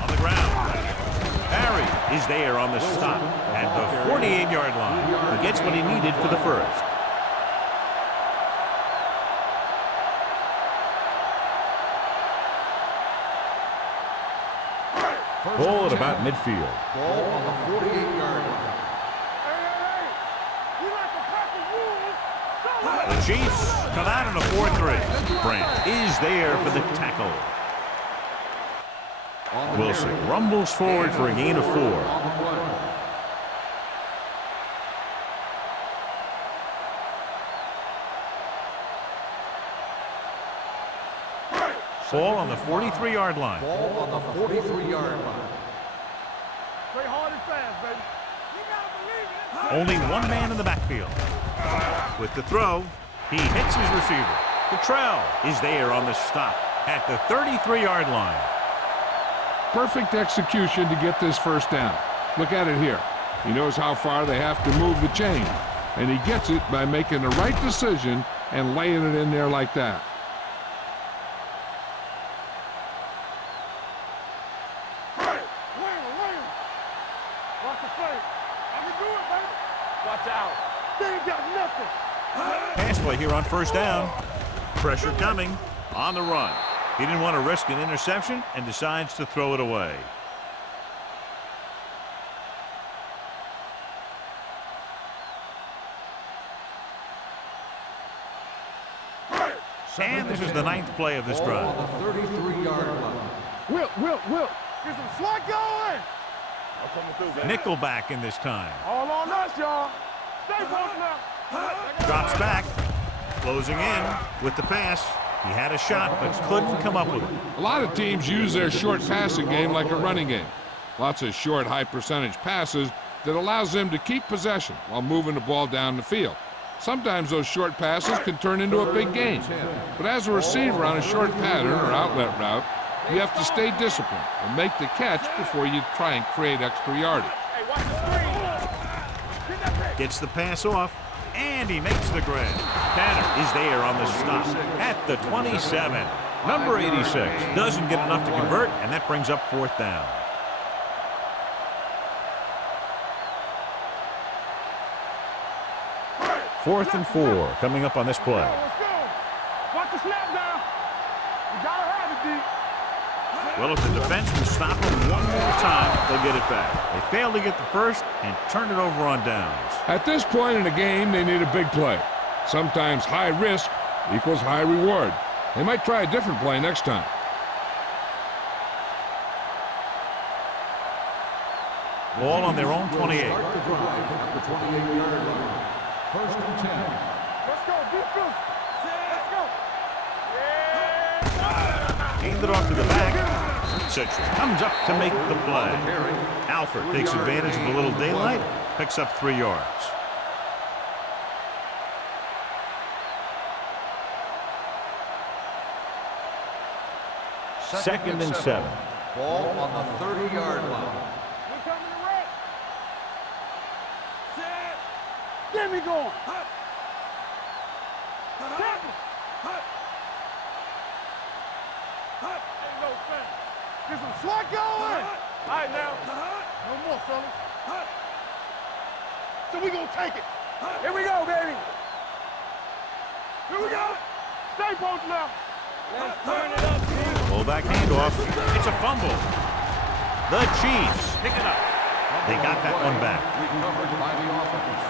On the ground. Barry is there on the stop at the 48-yard line. He gets what he needed for the first. Ball at about midfield. Ball on the 48-yard line. Hey, we like to practice rules. The Chiefs come out in a 4-3. Brandt is there for the tackle. Wilson rumbles forward for a gain of 4. Ball on the 43-yard line. Ball on the 43-yard line. Play hard and fast, baby. You gotta believe it. Only one man in the backfield. With the throw, he hits his receiver. Cottrell is there on the stop at the 33-yard line. Perfect execution to get this first down. Look at it here. He knows how far they have to move the chain, and he gets it by making the right decision and laying it in there like that. Watch the play. I can do it, baby. Watch out. They ain't got nothing. Pass play here on first down. Pressure coming on the run. He didn't want to risk an interception and decides to throw it away. And this is the 9th play of this drive. Ball on the 33-yard line. Wilt. Get some slot going. I'm coming through, baby. Nickelback in this time. All on us, y'all. Stay close now. Drops back. Closing in with the pass. He had a shot but couldn't come up with it. A lot of teams use their short passing game like a running game. Lots of short, high-percentage passes that allows them to keep possession while moving the ball down the field. Sometimes those short passes can turn into a big gain. But as a receiver on a short pattern or outlet route, you have to stay disciplined and make the catch before you try and create extra yardage. Hey, watch the screen. Gets the pass off, and he makes the grab. Tanner is there on the stop at the 27. Number 86 doesn't get enough to convert, and that brings up fourth down. Fourth and 4 coming up on this play. Let's go. Watch the snap down. You gotta have it, D. Well, if the defense can stop him one more time, they'll get it back. They failed to get the first and turn it over on downs. At this point in the game, they need a big play. Sometimes high risk equals high reward. They might try a different play next time. Ball on their own 28. Start the drive at the 28-yard line. First and 10. Let's go. Defense. Let's go. Handed it off to the back. Citrus comes up to make the play. Alford takes advantage of a little daylight, picks up 3 yards. Second and 7. Ball on the 30-yard line. We're coming to wreck. Set. Get me going. Tackle. Ain't no thing. Get some slot going. All right, now. No more, fellas. So we gonna take it. Here we go, baby. Here we go. Stay posted now. Let's turn it up, team. Fullback handoff. It's a fumble. The Chiefs pick it up. They got that one back. Recovered by the offense.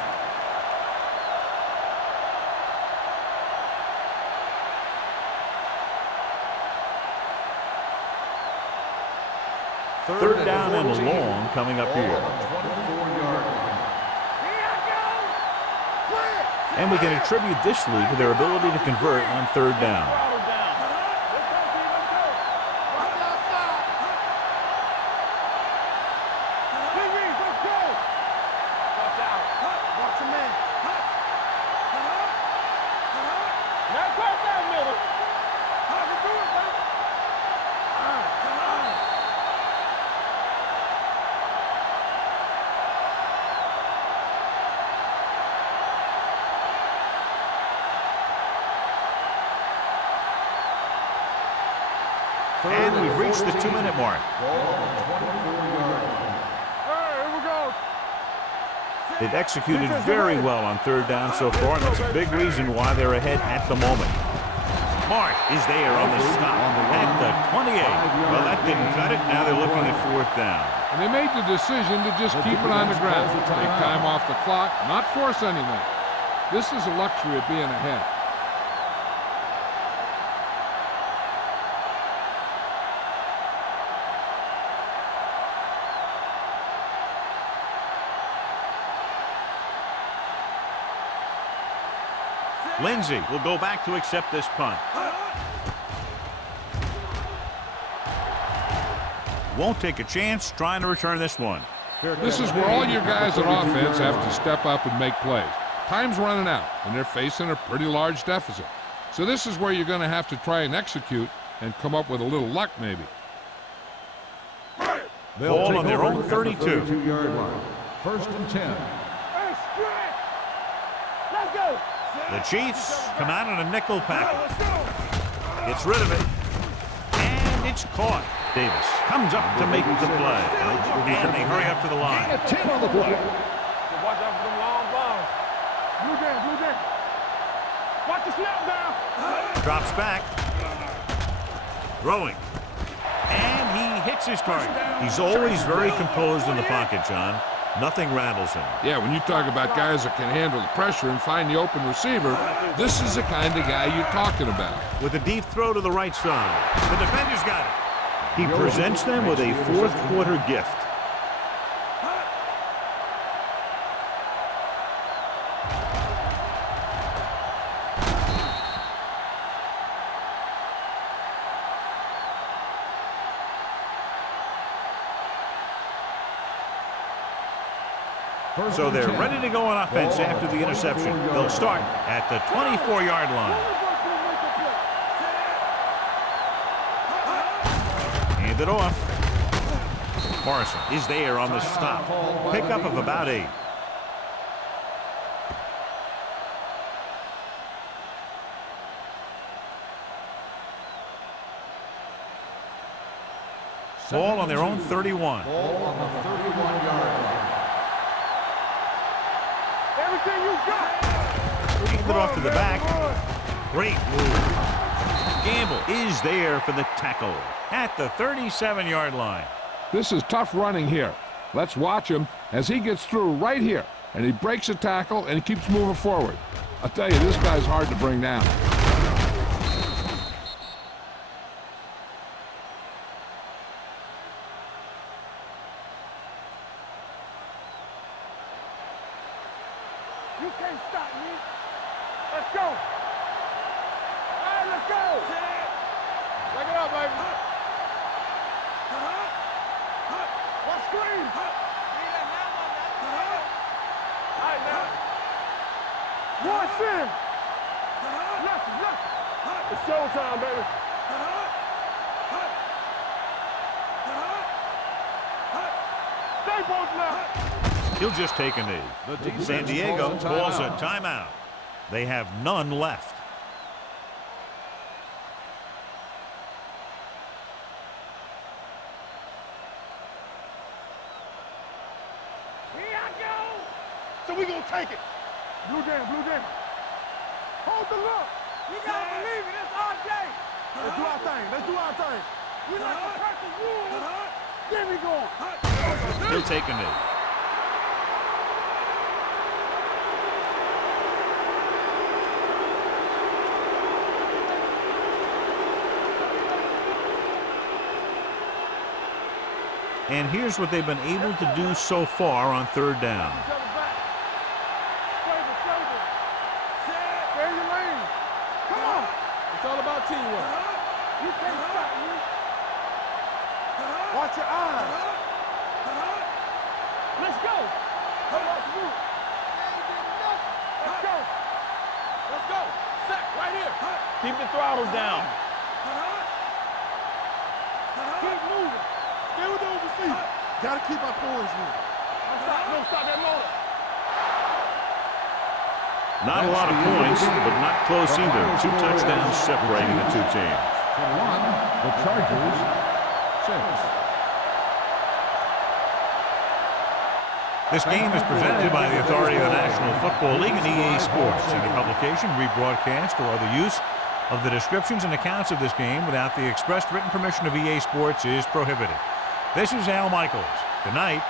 Third down and long coming up here. 24-yard line. Here I go. Play it. And we can attribute this lead to their ability to convert on third down. reached the 2-minute mark. They've executed very well on third down so far, and that's a big reason why they're ahead at the moment. Mark is there on the stop at the 28. Well, that didn't cut it. Now they're looking at fourth down. And they made the decision to just keep it on the ground. Take time off the clock, not force anything. This is a luxury of being ahead. Lindsay will go back to accept this punt. Won't take a chance trying to return this one. This is where all your guys on offense have to step up and make plays. Time's running out, and they're facing a pretty large deficit. So this is where you're going to have to try and execute and come up with a little luck, maybe. Ball on their own 32. 32-yard line. First and 10. Let's go. The Chiefs come out in a nickel package. Gets rid of it. And it's caught. Davis comes up to make the play. And they hurry up to the line. A 10 on the play. Watch out for them long balls. Blue game. Watch the snap down. Drops back. Throwing. And he hits his target. He's always very composed in the pocket, John. Nothing rattles him. Yeah, when you talk about guys that can handle the pressure and find the open receiver, this is the kind of guy you're talking about. With a deep throw to the right side. The defender's got it. He presents them with a fourth quarter gift. So they're ready to go on offense after the interception. They'll start at the 24-yard line. Hand it off. Morrison is there on the stop. Pickup of about 8. Ball on their own 31. Ball on the 31-yard line. Everything you got. Hand it off to the back. Great move. Gamble is there for the tackle at the 37-yard line. This is tough running here. Let's watch him as he gets through right here. And he breaks a tackle and he keeps moving forward. I'll tell you, this guy's hard to bring down. You can't stop me. Let's go. All right, let's go. Back it up, baby. What screen? All right, now. One sin. Nothing. It's showtime, baby. Stay both left. He'll just take a knee. San Diego calls a timeout. They have none left. Here I go. So we gonna take it. Blue game. Hold the look. You gotta believe it. It's our day. Let's do our thing. We like to crack the wood. Then we go. He'll take a knee. And here's what they've been able to do so far on third down. It's all about teamwork. You can't stop me. Watch your eyes. Let's go. Let's go. Sack right here. Keep the throttle down. Keep moving. Stay with those receivers. Gotta keep our poise here. Don't stop that motor. Not a lot of points, but not close either. 2 touchdowns separating the two teams. For one, the Chargers. This game is presented by the authority of the National Football League and EA Sports. Any publication, rebroadcast, or other use of the descriptions and accounts of this game without the expressed written permission of EA Sports is prohibited. This is Al Michaels. Good night.